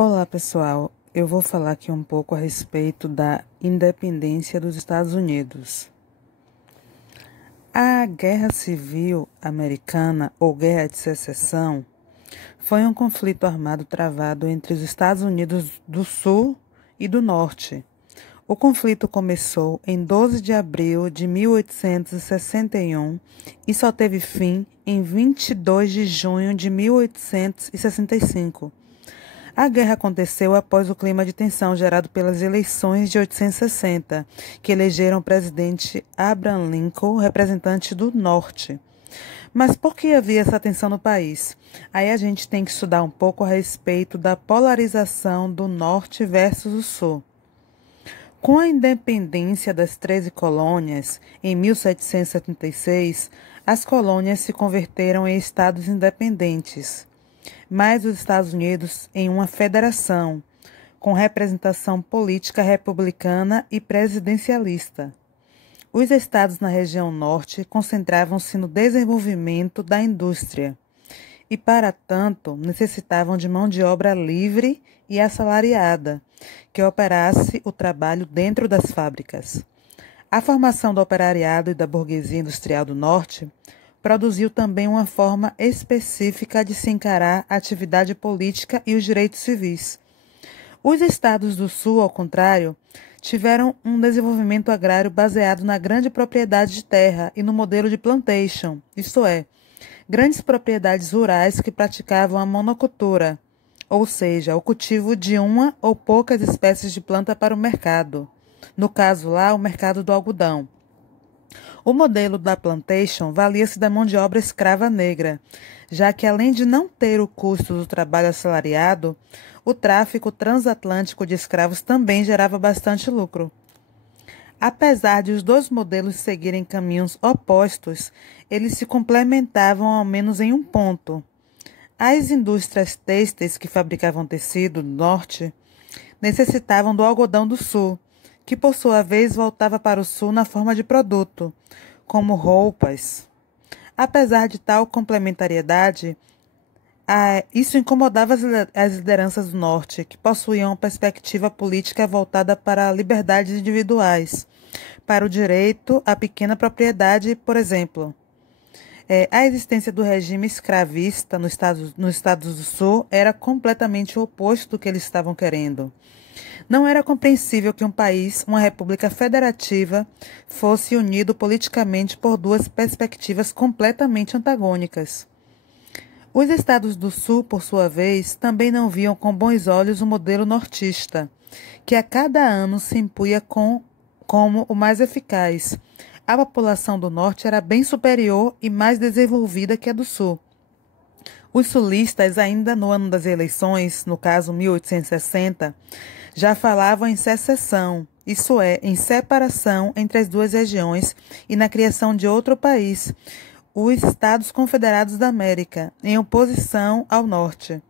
Olá, pessoal. Eu vou falar aqui um pouco a respeito da independência dos Estados Unidos. A Guerra Civil Americana, ou Guerra de Secessão, foi um conflito armado travado entre os Estados Unidos do Sul e do Norte. O conflito começou em 12 de abril de 1861 e só teve fim em 22 de junho de 1865. A guerra aconteceu após o clima de tensão gerado pelas eleições de 1860, que elegeram o presidente Abraham Lincoln, representante do Norte. Mas por que havia essa tensão no país? Aí a gente tem que estudar um pouco a respeito da polarização do Norte versus o Sul. Com a independência das 13 colônias, em 1776, as colônias se converteram em estados independentes, mas os Estados Unidos em uma federação, com representação política republicana e presidencialista. Os estados na região norte concentravam-se no desenvolvimento da indústria e, para tanto, necessitavam de mão de obra livre e assalariada, que operasse o trabalho dentro das fábricas. A formação do operariado e da burguesia industrial do norte produziu também uma forma específica de se encarar a atividade política e os direitos civis. Os estados do Sul, ao contrário, tiveram um desenvolvimento agrário baseado na grande propriedade de terra e no modelo de plantation, isto é, grandes propriedades rurais que praticavam a monocultura, ou seja, o cultivo de uma ou poucas espécies de planta para o mercado. No caso lá, o mercado do algodão. O modelo da plantation valia-se da mão de obra escrava negra, já que, além de não ter o custo do trabalho assalariado, o tráfico transatlântico de escravos também gerava bastante lucro. Apesar de os dois modelos seguirem caminhos opostos, eles se complementavam ao menos em um ponto. As indústrias têxteis que fabricavam tecido do norte necessitavam do algodão do sul, que por sua vez voltava para o sul na forma de produto, como roupas. Apesar de tal complementariedade, isso incomodava as lideranças do norte, que possuíam uma perspectiva política voltada para liberdades individuais, para o direito à pequena propriedade, por exemplo. A existência do regime escravista nos Estados do Sul era completamente o oposto do que eles estavam querendo. Não era compreensível que um país, uma república federativa, fosse unido politicamente por duas perspectivas completamente antagônicas. Os Estados do Sul, por sua vez, também não viam com bons olhos o modelo nortista, que a cada ano se impunha como o mais eficaz. A população do norte era bem superior e mais desenvolvida que a do sul. Os sulistas, ainda no ano das eleições, no caso 1860, já falavam em secessão, isso é, em separação entre as duas regiões e na criação de outro país, os Estados Confederados da América, em oposição ao norte.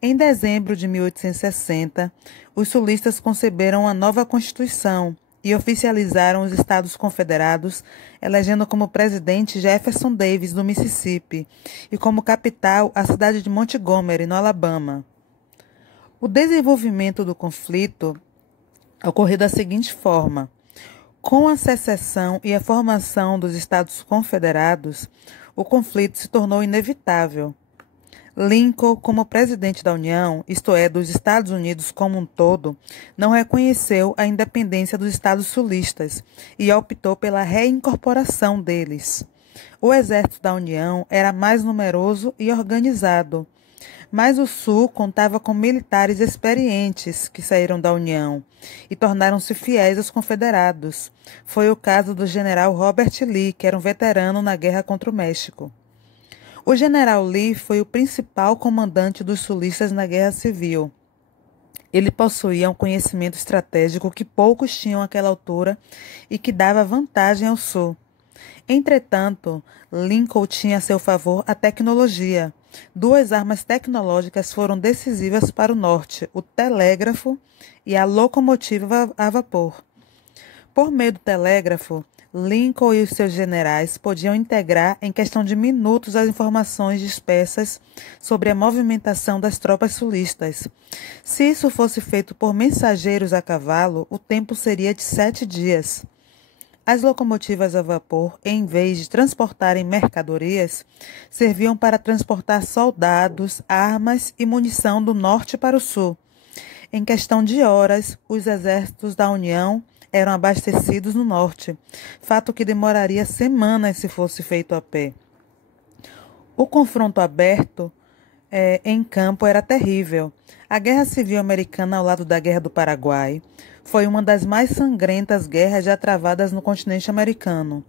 Em dezembro de 1860, os sulistas conceberam uma nova Constituição e oficializaram os Estados Confederados, elegendo como presidente Jefferson Davis, do Mississippi, e como capital a cidade de Montgomery, no Alabama. O desenvolvimento do conflito ocorreu da seguinte forma: com a secessão e a formação dos Estados Confederados, o conflito se tornou inevitável. Lincoln, como presidente da União, isto é, dos Estados Unidos como um todo, não reconheceu a independência dos Estados sulistas e optou pela reincorporação deles. O exército da União era mais numeroso e organizado, mas o Sul contava com militares experientes que saíram da União e tornaram-se fiéis aos confederados. Foi o caso do general Robert Lee, que era um veterano na guerra contra o México. O general Lee foi o principal comandante dos sulistas na Guerra Civil. Ele possuía um conhecimento estratégico que poucos tinham àquela altura e que dava vantagem ao Sul. Entretanto, Lincoln tinha a seu favor a tecnologia. Duas armas tecnológicas foram decisivas para o Norte: o telégrafo e a locomotiva a vapor. Por meio do telégrafo, Lincoln e os seus generais podiam integrar em questão de minutos as informações dispersas sobre a movimentação das tropas sulistas. Se isso fosse feito por mensageiros a cavalo, o tempo seria de 7 dias. As locomotivas a vapor, em vez de transportarem mercadorias, serviam para transportar soldados, armas e munição do norte para o sul. Em questão de horas, os exércitos da União eram abastecidos no norte, fato que demoraria semanas se fosse feito a pé. O confronto aberto em campo era terrível. A Guerra Civil Americana ao lado da Guerra do Paraguai foi uma das mais sangrentas guerras já travadas no continente americano.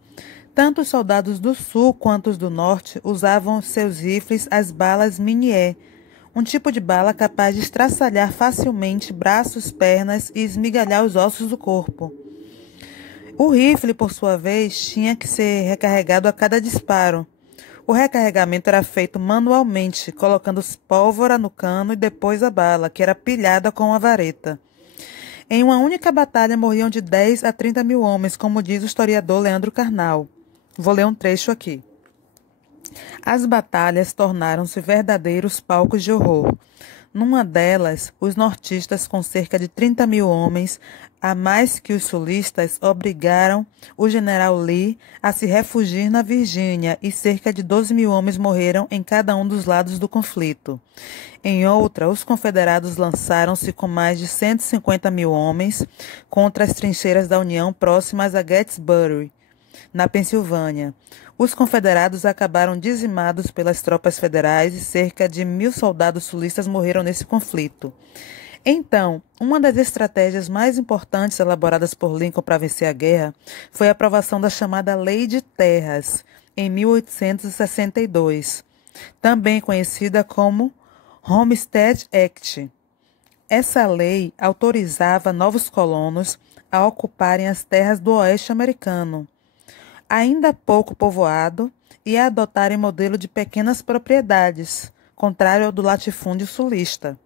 Tanto os soldados do sul quanto os do norte usavam seus rifles as balas Minié, um tipo de bala capaz de estraçalhar facilmente braços, pernas e esmigalhar os ossos do corpo. O rifle, por sua vez, tinha que ser recarregado a cada disparo. O recarregamento era feito manualmente, colocando pólvora no cano e depois a bala, que era pilhada com uma vareta. Em uma única batalha morriam de 10 a 30 mil homens, como diz o historiador Leandro Carnal. Vou ler um trecho aqui. As batalhas tornaram-se verdadeiros palcos de horror. Numa delas, os nortistas, com cerca de 30 mil homens, a mais que os sulistas, obrigaram o general Lee a se refugiar na Virgínia e cerca de 12 mil homens morreram em cada um dos lados do conflito. Em outra, os confederados lançaram-se com mais de 150 mil homens contra as trincheiras da União próximas a Gettysburg, na Pensilvânia. Os confederados acabaram dizimados pelas tropas federais e cerca de 1.000 soldados sulistas morreram nesse conflito. Então, uma das estratégias mais importantes elaboradas por Lincoln para vencer a guerra foi a aprovação da chamada Lei de Terras, em 1862, também conhecida como Homestead Act. Essa lei autorizava novos colonos a ocuparem as terras do oeste americano, ainda pouco povoado, e a adotarem modelo de pequenas propriedades, contrário ao do latifúndio sulista.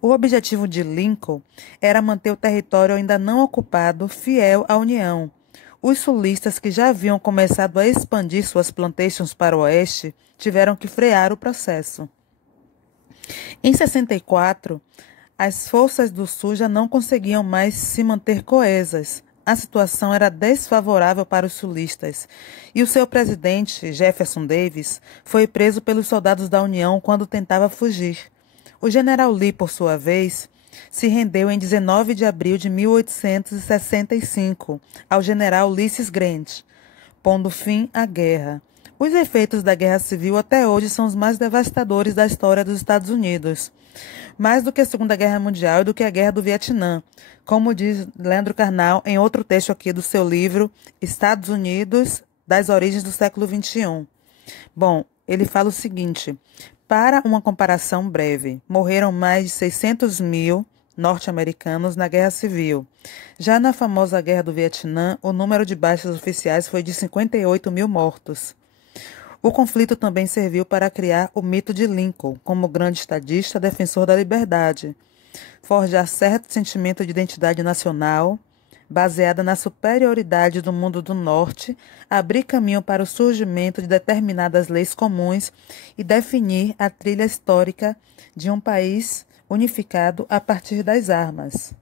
O objetivo de Lincoln era manter o território ainda não ocupado fiel à União. Os sulistas, que já haviam começado a expandir suas plantations para o oeste, tiveram que frear o processo. Em 64, as forças do sul já não conseguiam mais se manter coesas. A situação era desfavorável para os sulistas, e o seu presidente, Jefferson Davis, foi preso pelos soldados da União quando tentava fugir. O general Lee, por sua vez, se rendeu em 19 de abril de 1865 ao general Ulysses Grant, pondo fim à guerra. Os efeitos da Guerra Civil até hoje são os mais devastadores da história dos Estados Unidos, mais do que a Segunda Guerra Mundial e do que a Guerra do Vietnã, como diz Leandro Carnal em outro texto aqui do seu livro Estados Unidos, das origens do século XXI. Bom, ele fala o seguinte: para uma comparação breve, morreram mais de 600 mil norte-americanos na Guerra Civil. Já na famosa Guerra do Vietnã, o número de baixas oficiais foi de 58 mil mortos. O conflito também serviu para criar o mito de Lincoln como grande estadista defensor da liberdade, forjar certo sentimento de identidade nacional, baseada na superioridade do mundo do Norte, abrir caminho para o surgimento de determinadas leis comuns e definir a trilha histórica de um país unificado a partir das armas.